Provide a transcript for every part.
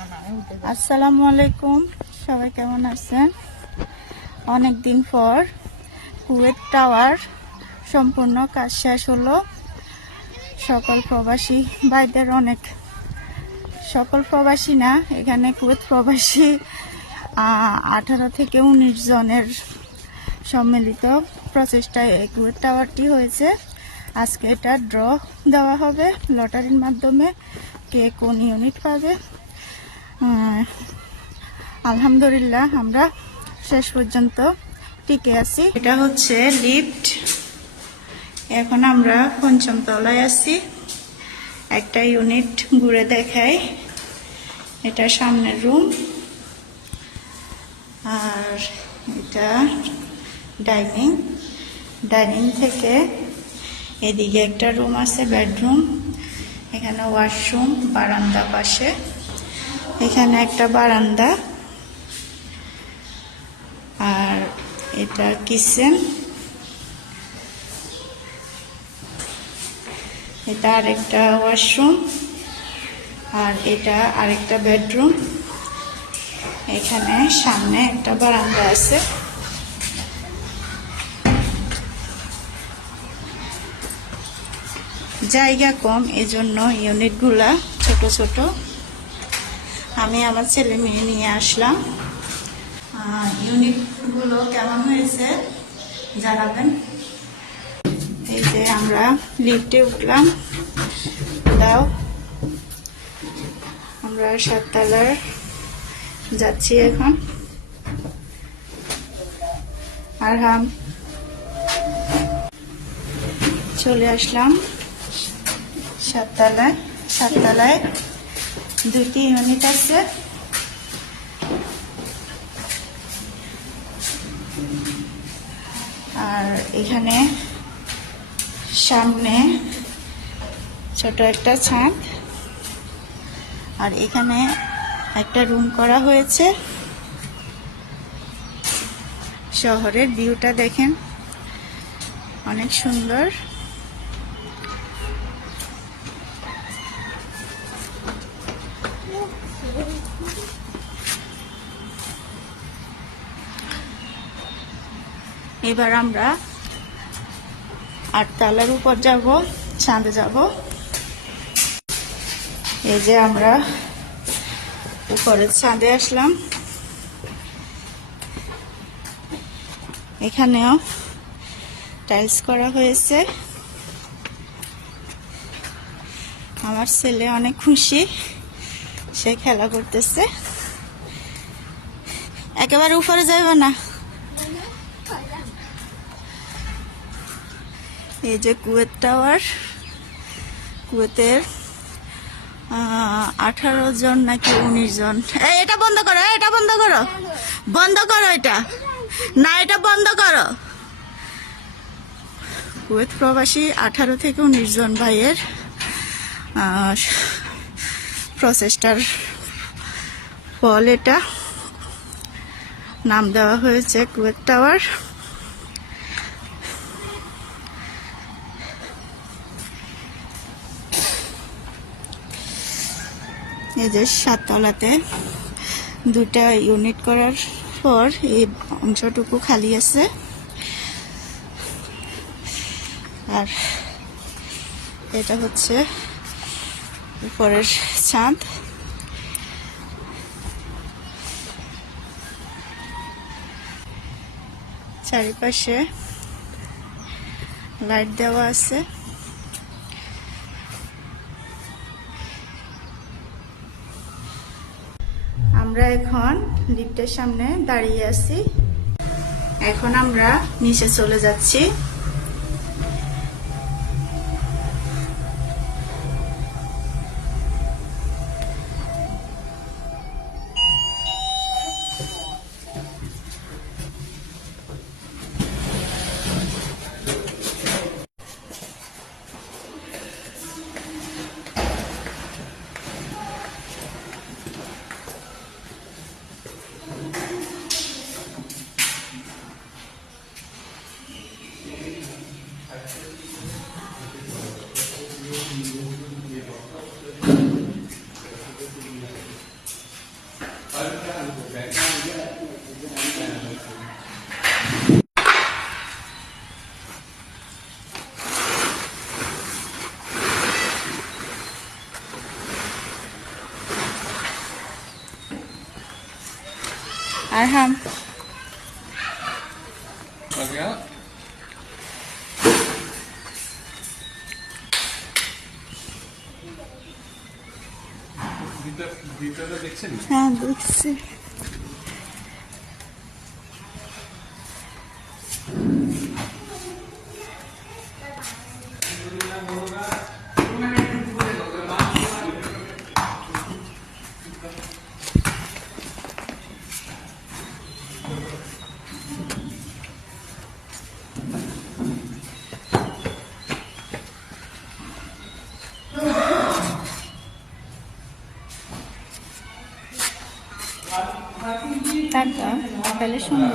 আসসালামু আলাইকুম, সবাই কেমন আছেন? অনেক দিন পর কুয়েত টাওয়ার সম্পূর্ণ কাজ শেষ হলো। সকল প্রবাসী ভাইদের সকল প্রবাসী না, এখানে কুয়েত প্রবাসী 18 থেকে 19 জনের সম্মিলিত প্রচেষ্টায় এই কুয়েত টাওয়ারটি হয়েছে। আজকে এটা ড্র দেওয়া হবে লটারির মাধ্যমে, কে কোন ইউনিট পাবে। আলহামদুলিল্লাহ আমরা শেষ পর্যন্ত টিকে আছি। এটা হচ্ছে লিফট, এখন আমরা 5ম তলায় আছি। একটা ইউনিট ঘুরে দেখাই, এটা সামনের রুম, আর এটা ডাইনিং থেকে এদিকে একটা রুম আছে, বেডরুম, এখানে ওয়াশরুম, বারান্দা পাশে, এখানে একটা বারান্দা, আর এটা কিচেন, এটা আরেকটা ওয়াশরুম, আর এটা আরেকটা বেডরুম। এখানে সামনে একটা বারান্দা আছে। জায়গা কম, এজন্য ইউনিটগুলা ছোট ছোট। আমি আমার ছেলে মেয়ে নিয়ে আসলাম। ইউনিটগুলো কেমন হয়েছে জানাবেন। এই যে আমরা লিফটে উঠলাম, দাও আমরা 7 তলার যাচ্ছি এখন। আর চলে আসলাম 7 তলায়। 7 তলায় 2টি ইউনিট আছে। আর এখানে সামনে ছোট একটা ছাদ, আর এখানে একটা রুম করা হয়েছে। শহরের ভিউটা দেখেন, অনেক সুন্দর। এবার আমরা 8 তলার উপর যাব, ছাদে যাব। এই যে আমরা উপরের ছাদে আসলাম। এখানেও টাইলস করা হয়েছে। আমার ছেলে অনেক খুশি, সে খেলা করতেছে। একেবারে উপরে যাইব না। এই যে কুয়েত টাওয়ার, কুয়েতের 18 জন নাকি 19 জন। এটা বন্ধ করো, এটা বন্ধ করো, বন্ধ করো এটা, না এটা বন্ধ করো। কুয়েত প্রবাসী 18 থেকে 19 জন ভাইয়ের প্রচেষ্টার ফল এটা, নাম দেওয়া হয়েছে কুয়েত টাওয়ার। এই যে 7 তলাতে 2টা ইউনিট করার পর এই অংশটুকু খালি আছে। আর এটা হচ্ছে উপরের ছাদ। চারিপাশে লাইট দেওয়া আছে। আমরা এখন লিফটের সামনে দাঁড়িয়ে আছি। এখন আমরা নিচে চলে যাচ্ছি। আরহাম হ্যাঁ দেখছি। টাকা তাহলে সুন্দর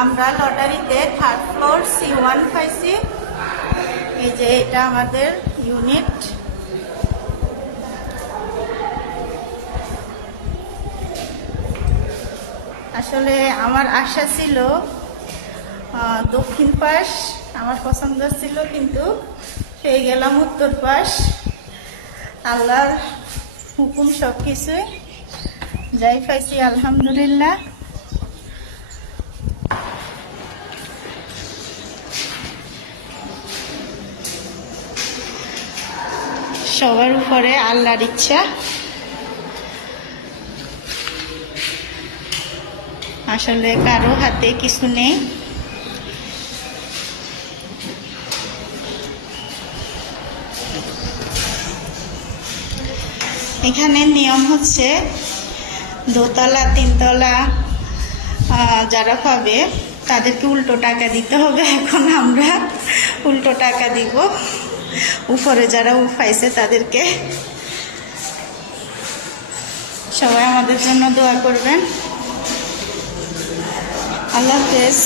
আমরা লটারিতে 3rd ফ্লোর C1 পাইছি। এই যে এটা আমাদের ইউনিট। আসলে আমার আশা ছিল দক্ষিণ পাশ, আমার পছন্দ ছিল, কিন্তু পেয়ে গেলাম উত্তর পাশ। আল্লাহর হুকুম সব কিছুই যাই পাইছি আলহামদুলিল্লাহ। সবার উপরে আল্লাহর ইচ্ছা। আসলে কারো হাতে কিছু নেই। এখানে নিয়ম হচ্ছে দোতলা 3তলা যারা পাবে তাদেরকে উল্টো টাকা দিতে হবে। এখন আমরা উল্টো টাকা দিব উপরে যারা পাইছে তাদেরকে। সবাই আমাদের জন্য দোয়া করবেন। আল্লাহ হাফেজ।